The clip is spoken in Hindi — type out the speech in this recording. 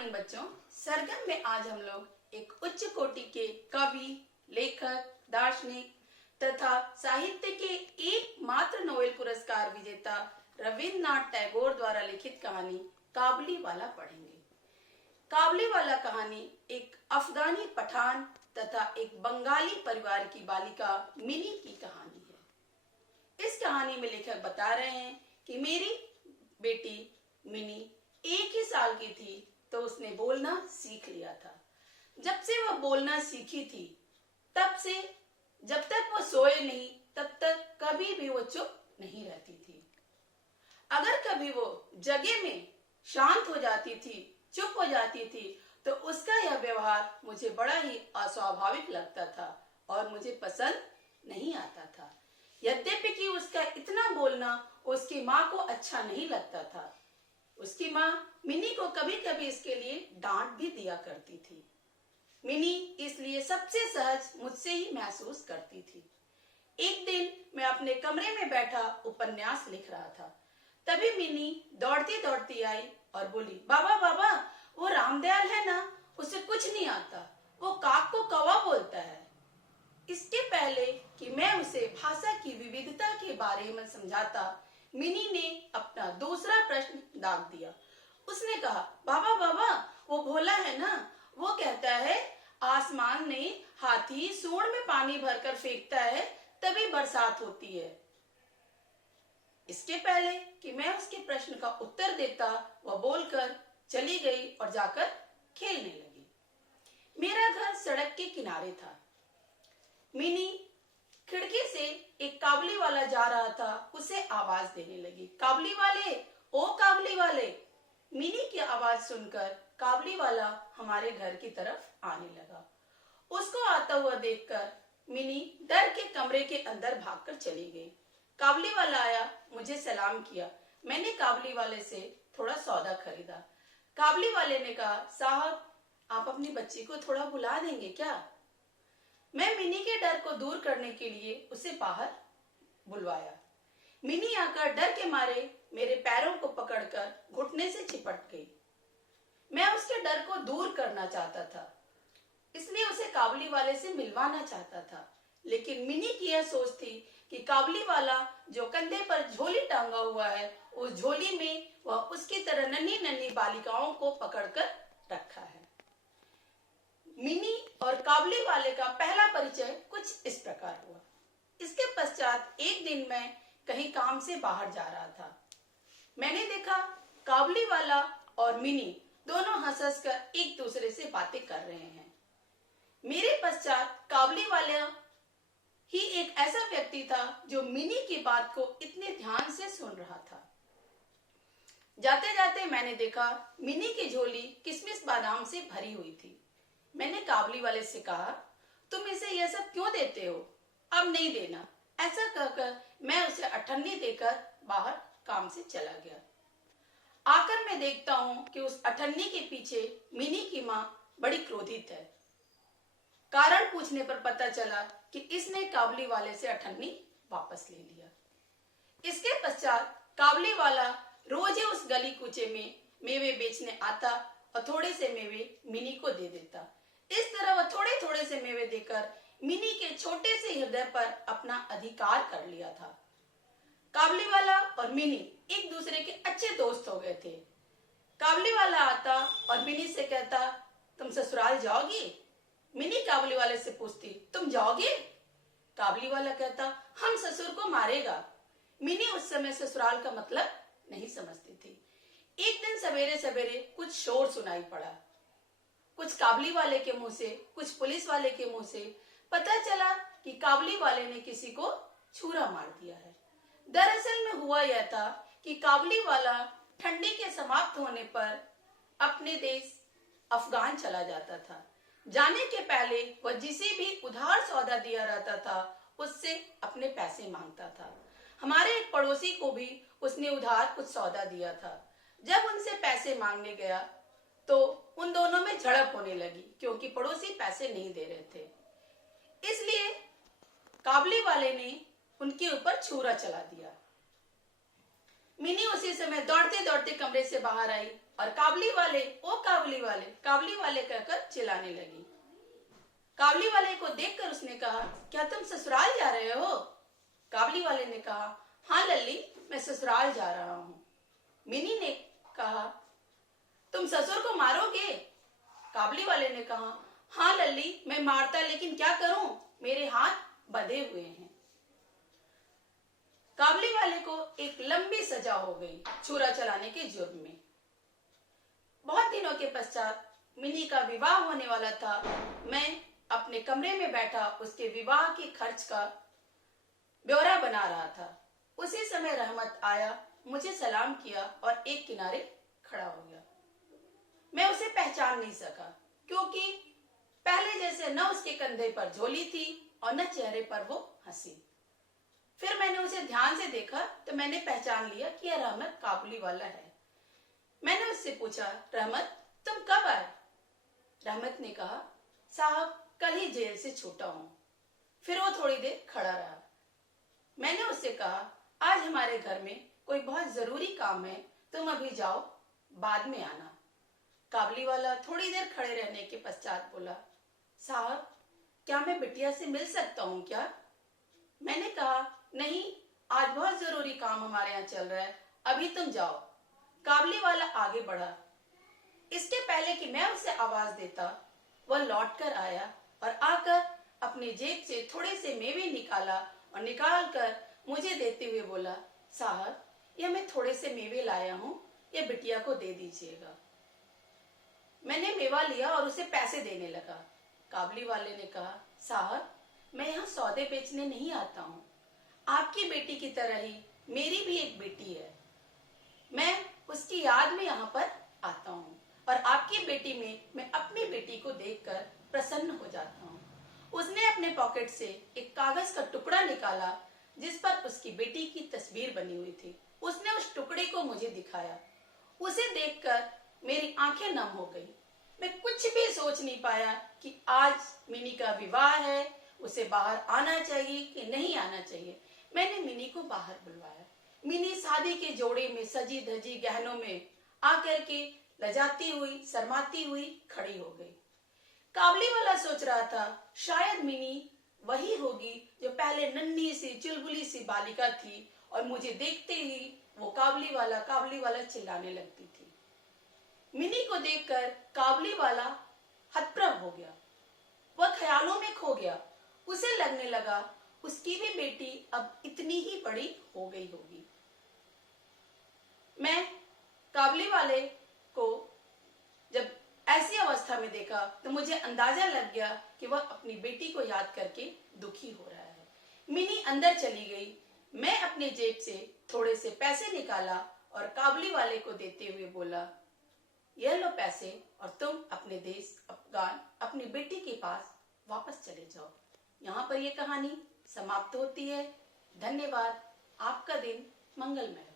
मॉर्निंग बच्चों। सरगम में आज हम लोग एक उच्च कोटि के कवि, लेखक, दार्शनिक तथा साहित्य के एकमात्र नोबेल पुरस्कार विजेता रविन्द्रनाथ टैगोर द्वारा लिखित कहानी काबुलीवाला पढ़ेंगे। काबुलीवाला कहानी एक अफगानी पठान तथा एक बंगाली परिवार की बालिका मिनी की कहानी है। इस कहानी में लेखक बता रहे हैं कि मेरी बेटी मिनी 1 ही साल की थी तो उसने बोलना सीख लिया था। जब से वह बोलना सीखी थी तब से जब तक वो सोए नहीं तब तक कभी भी वो चुप नहीं रहती थी। अगर कभी वो जगह में शांत हो जाती थी, चुप हो जाती थी, तो उसका यह व्यवहार मुझे बड़ा ही अस्वाभाविक लगता था और मुझे पसंद नहीं आता था। यद्यपि कि उसका इतना बोलना उसकी माँ को अच्छा नहीं लगता था। उसकी माँ मिनी को कभी कभी इसके लिए डांट भी दिया करती थी। मिनी इसलिए सबसे सहज मुझसे ही महसूस करती थी। एक दिन मैं अपने कमरे में बैठा उपन्यास लिख रहा था। तभी मिनी दौड़ती दौड़ती आई और बोली, बाबा बाबा, वो रामदयाल है ना, उसे कुछ नहीं आता, वो काक को कौवा बोलता है। इसके पहले कि मैं उसे भाषा की विविधता के बारे में समझाता, मिनी ने अपना दूसरा प्रश्न दाग दिया। उसने कहा, बाबा बाबा, वो भोला है ना, वो कहता है आसमान में हाथी सूंड में पानी भरकर फेंकता है तभी बरसात होती है। इसके पहले कि मैं उसके प्रश्न का उत्तर देता, वह बोलकर चली गई और जाकर खेलने लगी। मेरा घर सड़क के किनारे था। मिनी खिड़की से एक काबुलीवाला जा रहा था, उसे आवाज देने लगी, काबुलीवाले, ओ काबुलीवाले। मिनी की आवाज सुनकर काबुलीवाला हमारे घर की तरफ आने लगा। उसको आता हुआ देखकर मिनी डर के कमरे के अंदर भागकर चली गई। काबुलीवाला आया, मुझे सलाम किया। मैंने काबुलीवाले से थोड़ा सौदा खरीदा। काबुलीवाले ने कहा, साहब, आप अपनी बच्ची को थोड़ा बुला देंगे क्या? मैं मिनी के डर को दूर करने के लिए उसे बाहर बुलवाया। मिनी आकर डर के मारे मेरे पैरों को पकड़कर घुटने से चिपट गई। मैं उसके डर को दूर करना चाहता था, इसलिए उसे काबुलीवाले से मिलवाना चाहता था। लेकिन मिनी की यह सोच थी कि काबुलीवाला जो कंधे पर झोली टांगा हुआ है, उस झोली में वह उसकी तरह नन्ही नन्ही बालिकाओं को पकड़कर रखा है। मिनी और काबुलीवाले का पहला परिचय कुछ इस प्रकार हुआ। इसके पश्चात एक दिन मैं कहीं काम से बाहर जा रहा था। मैंने देखा काबुलीवाला और मिनी दोनों हंस हंस कर एक दूसरे से बातें कर रहे हैं। मेरे पश्चात काबुलीवाला ही एक ऐसा व्यक्ति था जो मिनी की बात को इतने ध्यान से सुन रहा था। जाते जाते मैंने देखा मिनी की झोली किशमिश बादाम से भरी हुई थी। मैंने काबुलीवाले से कहा, तुम इसे यह सब क्यों देते हो? अब नहीं देना। ऐसा कहकर मैं उसे अठन्नी देकर बाहर काम से चला गया। आकर मैं देखता हूँ कि उस अठन्नी के पीछे मिनी की माँ बड़ी क्रोधित है। कारण पूछने पर पता चला कि इसने काबुलीवाले से अठन्नी वापस ले लिया। इसके पश्चात काबुलीवाला रोज ही उस गली कूचे में मेवे बेचने आता और थोड़े से मेवे मिनी को दे देता। इस तरह वह थोड़े थोड़े से मेवे देकर मिनी के छोटे से हृदय पर अपना अधिकार कर लिया था। काबुलीवाला और मिनी एक दूसरे के अच्छे दोस्त हो गए थे। काबुलीवाला आता और मिनी से कहता, तुम ससुराल जाओगी? मिनी काबुलीवाले से पूछती, तुम जाओगे? काबुलीवाला कहता, हम ससुर को मारेगा। मिनी उस समय ससुराल का मतलब नहीं समझती थी। एक दिन सवेरे सवेरे कुछ शोर सुनाई पड़ा, कुछ काबुलीवाले के मुंह से, कुछ पुलिस वाले के मुंह से। पता चला कि काबुलीवाले ने किसी को छुरा मार दिया है। दरअसल में हुआ यह था कि काबुलीवाला ठंडी के समाप्त होने पर अपने देश अफगान चला जाता था। जाने के पहले वह जिसे भी उधार सौदा दिया रहता था उससे अपने पैसे मांगता था। हमारे एक पड़ोसी को भी उसने उधार कुछ सौदा दिया था। जब उनसे पैसे मांगने गया तो उन दोनों में झड़प होने लगी क्योंकि पड़ोसी पैसे नहीं दे रहे थे। इसलिए काबुलीवाले ने उनके ऊपर छुरा चला दिया। मिनी उसी समय दौड़ते दौड़ते कमरे से बाहर आई और काबली वाले, ओ काबली वाले कहकर चिल्लाने लगी। काबली वाले को देखकर उसने कहा, क्या तुम ससुराल जा रहे हो? काबली वाले ने कहा, हाँ लल्ली, मैं ससुराल जा रहा हूँ। मिनी ने कहा, तुम ससुर को मारोगे? काबली वाले ने कहा, हाँ लल्ली, मैं मारता, लेकिन क्या करूं, मेरे हाथ बंधे हुए हैं। काबली वाले को एक लंबी सजा हो गई छुरा चलाने के जुर्म में। बहुत दिनों के पश्चात मिनी का विवाह होने वाला था। मैं अपने कमरे में बैठा उसके विवाह के खर्च का ब्यौरा बना रहा था। उसी समय रहमत आया, मुझे सलाम किया और एक किनारे खड़ा हो गया। मैं उसे पहचान नहीं सका, क्योंकि पहले जैसे न उसके कंधे पर झोली थी और न चेहरे पर वो हंसी। फिर मैंने उसे ध्यान से देखा तो मैंने पहचान लिया कि यह रहमत काबुली वाला है। मैंने उससे पूछा, रहमत तुम कब आए? रहमत ने कहा, साहब कल ही जेल से छूटा हूं। फिर वो थोड़ी देर खड़ा रहा। मैंने उससे कहा, आज हमारे घर में कोई बहुत जरूरी काम है, तुम अभी जाओ, बाद में आना। काबली वाला थोड़ी देर खड़े रहने के पश्चात बोला, साहब क्या मैं बिटिया से मिल सकता हूँ क्या? मैंने कहा, नहीं, आज बहुत जरूरी काम हमारे यहाँ चल रहा है, अभी तुम जाओ। काबली वाला आगे बढ़ा। इसके पहले कि मैं उसे आवाज देता, वह लौट कर आया और आकर अपनी जेब से थोड़े से मेवे निकाला और निकाल कर मुझे देते हुए बोला, साहब यह मैं थोड़े से मेवे लाया हूँ, यह बिटिया को दे दीजिएगा। मैंने मेवा लिया और उसे पैसे देने लगा। काबली वाले ने कहा, साहब मैं यहाँ सौदे बेचने नहीं आता हूँ, आपकी बेटी की तरह ही मेरी भी एक बेटी है, मैं उसकी याद में यहाँ पर आता हूँ और आपकी बेटी में मैं अपनी बेटी को देखकर प्रसन्न हो जाता हूँ। उसने अपने पॉकेट से एक कागज का टुकड़ा निकाला जिस पर उसकी बेटी की तस्वीर बनी हुई थी। उसने उस टुकड़े को मुझे दिखाया। उसे देखकर मेरी आंखें नम हो गई। मैं कुछ भी सोच नहीं पाया कि आज मिनी का विवाह है, उसे बाहर आना चाहिए कि नहीं आना चाहिए। मैंने मिनी को बाहर बुलवाया। मिनी शादी के जोड़े में सजी धजी गहनों में आकर के लजाती हुई, शर्माती हुई खड़ी हो गई। काबली वाला सोच रहा था शायद मिनी वही होगी जो पहले नन्ही सी चुलबुली सी बालिका थी और मुझे देखते ही वो काबली वाला चिल्लाने लगती थी। मिनी को देखकर काबली वाला हतप्रभ हो गया। वह ख्यालों में खो गया। उसे लगने लगा उसकी भी बेटी अब इतनी ही बड़ी हो गई होगी। मैं काबली वाले को जब ऐसी अवस्था में देखा तो मुझे अंदाजा लग गया कि वह अपनी बेटी को याद करके दुखी हो रहा है। मिनी अंदर चली गई। मैं अपने जेब से थोड़े से पैसे निकाला और काबली वाले को देते हुए बोला, यह लो पैसे और तुम अपने देश अफगान अपनी बेटी के पास वापस चले जाओ। यहाँ पर यह कहानी समाप्त होती है। धन्यवाद। आपका दिन मंगलमय।